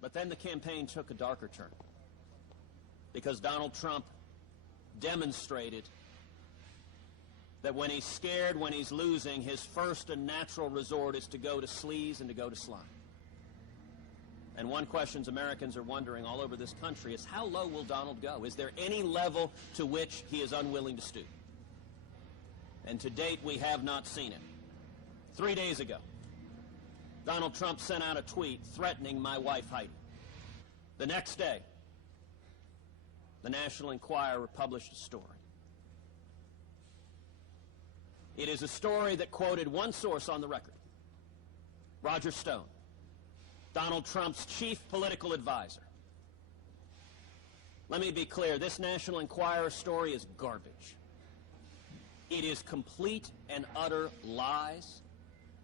But then the campaign took a darker turn, because Donald Trump demonstrated that when he's scared, when he's losing, his first and natural resort is to go to sleaze and to go to slime. And one question Americans are wondering all over this country is, how low will Donald go? Is there any level to which he is unwilling to stoop? And to date, we have not seen it. 3 days ago, Donald Trump sent out a tweet threatening my wife, Heidi. The next day, the National Enquirer published a story. It is a story that quoted one source on the record, Roger Stone, Donald Trump's chief political advisor. Let me be clear, this National Enquirer story is garbage. It is complete and utter lies.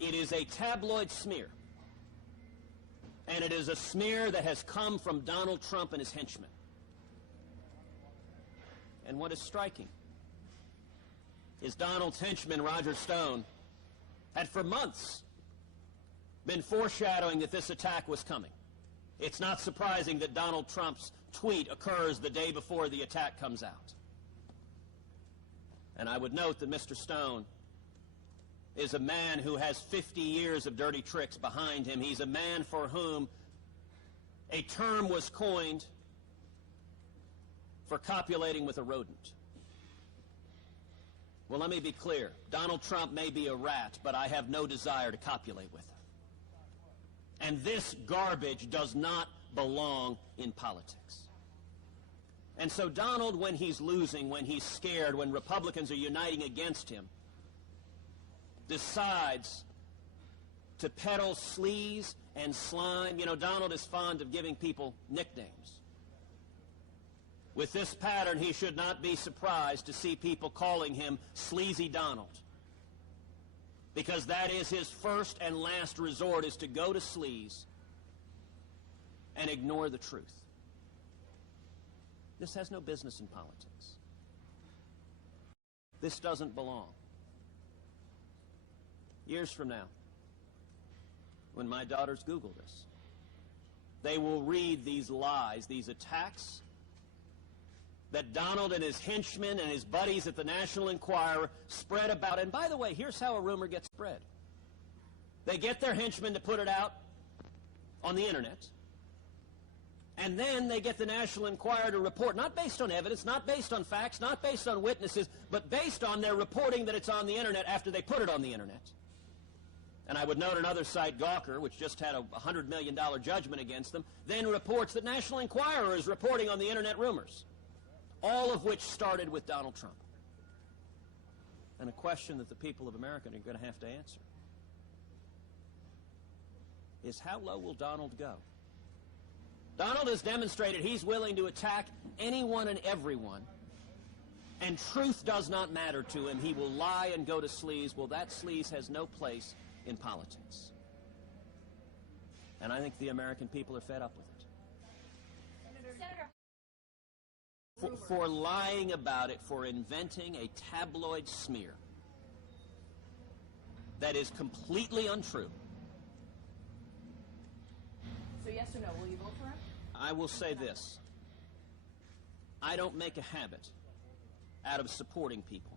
It is a tabloid smear. And it is a smear that has come from Donald Trump and his henchmen. And what is striking is Donald's henchman, Roger Stone, had for months been foreshadowing that this attack was coming. It's not surprising that Donald Trump's tweet occurs the day before the attack comes out. And I would note that Mr. Stone is a man who has 50 years of dirty tricks behind him. He's a man for whom a term was coined for copulating with a rodent. Well, let me be clear. Donald Trump may be a rat, but I have no desire to copulate with him. And this garbage does not belong in politics. And so Donald, when he's losing, when he's scared, when Republicans are uniting against him, decides to peddle sleaze and slime. You know, Donald is fond of giving people nicknames. With this pattern, he should not be surprised to see people calling him Sleazy Donald, because that is his first and last resort, is to go to sleaze and ignore the truth. This has no business in politics. This doesn't belong. Years from now, when my daughters Google this, they will read these lies, these attacks that Donald and his henchmen and his buddies at the National Enquirer spread about. And by the way, here's how a rumor gets spread. They get their henchmen to put it out on the internet, and then they get the National Enquirer to report, not based on evidence, not based on facts, not based on witnesses, but based on their reporting that it's on the internet after they put it on the internet. And I would note another site, Gawker, which just had a $100 million judgment against them, then reports that National Enquirer is reporting on the internet rumors, all of which started with Donald Trump. And a question that the people of America are going to have to answer is, how low will Donald go? Donald has demonstrated he's willing to attack anyone and everyone, and truth does not matter to him. He will lie and go to sleaze. Well, that sleaze has no place in politics. And I think the American people are fed up with it. For lying about it, for inventing a tabloid smear that is completely untrue. So yes or no, will you vote for him? I will say this. I don't make a habit out of supporting people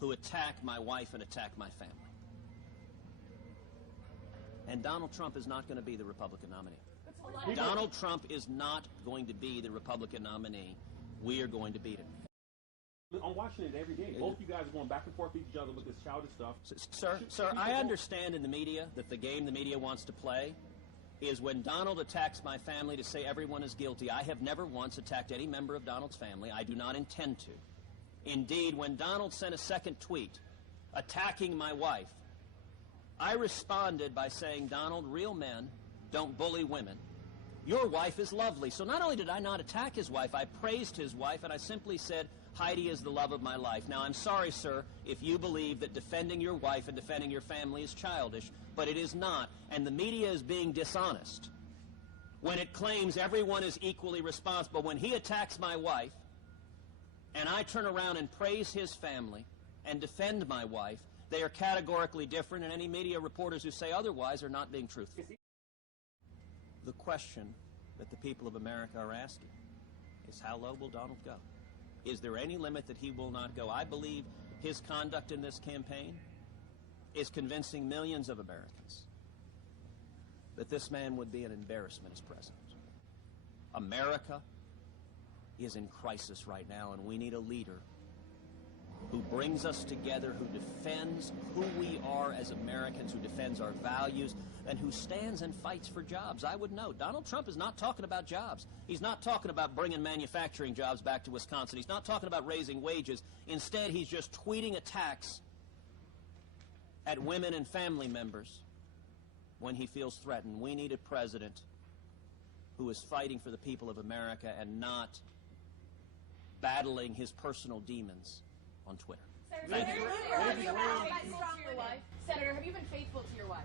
who attack my wife and attack my family. And Donald Trump is not going to be the Republican nominee. Donald Trump is not going to be the Republican nominee. We are going to beat him. I'm watching it every day. Both you guys are going back and forth with each other with this childish stuff. Sir, I understand in the media that the game the media wants to play is when Donald attacks my family to say everyone is guilty. I have never once attacked any member of Donald's family. I do not intend to. Indeed, when Donald sent a second tweet attacking my wife, I responded by saying, Donald, real men don't bully women. Your wife is lovely. So not only did I not attack his wife, I praised his wife, and I simply said, Heidi is the love of my life. Now, I'm sorry, sir, if you believe that defending your wife and defending your family is childish, but it is not, and the media is being dishonest when it claims everyone is equally responsible. When he attacks my wife, and I turn around and praise his family and defend my wife, they are categorically different, and any media reporters who say otherwise are not being truthful. The question that the people of America are asking is, how low will Donald go? Is there any limit that he will not go? I believe his conduct in this campaign is convincing millions of Americans that this man would be an embarrassment as president. America is in crisis right now, and we need a leader who brings us together, who defends who we are as Americans, who defends our values, and who stands and fights for jobs. I would note, Donald Trump is not talking about jobs. He's not talking about bringing manufacturing jobs back to Wisconsin. He's not talking about raising wages. Instead, he's just tweeting attacks at women and family members when he feels threatened. We need a president who is fighting for the people of America and not battling his personal demons on Twitter. Senator, have you been faithful to your wife?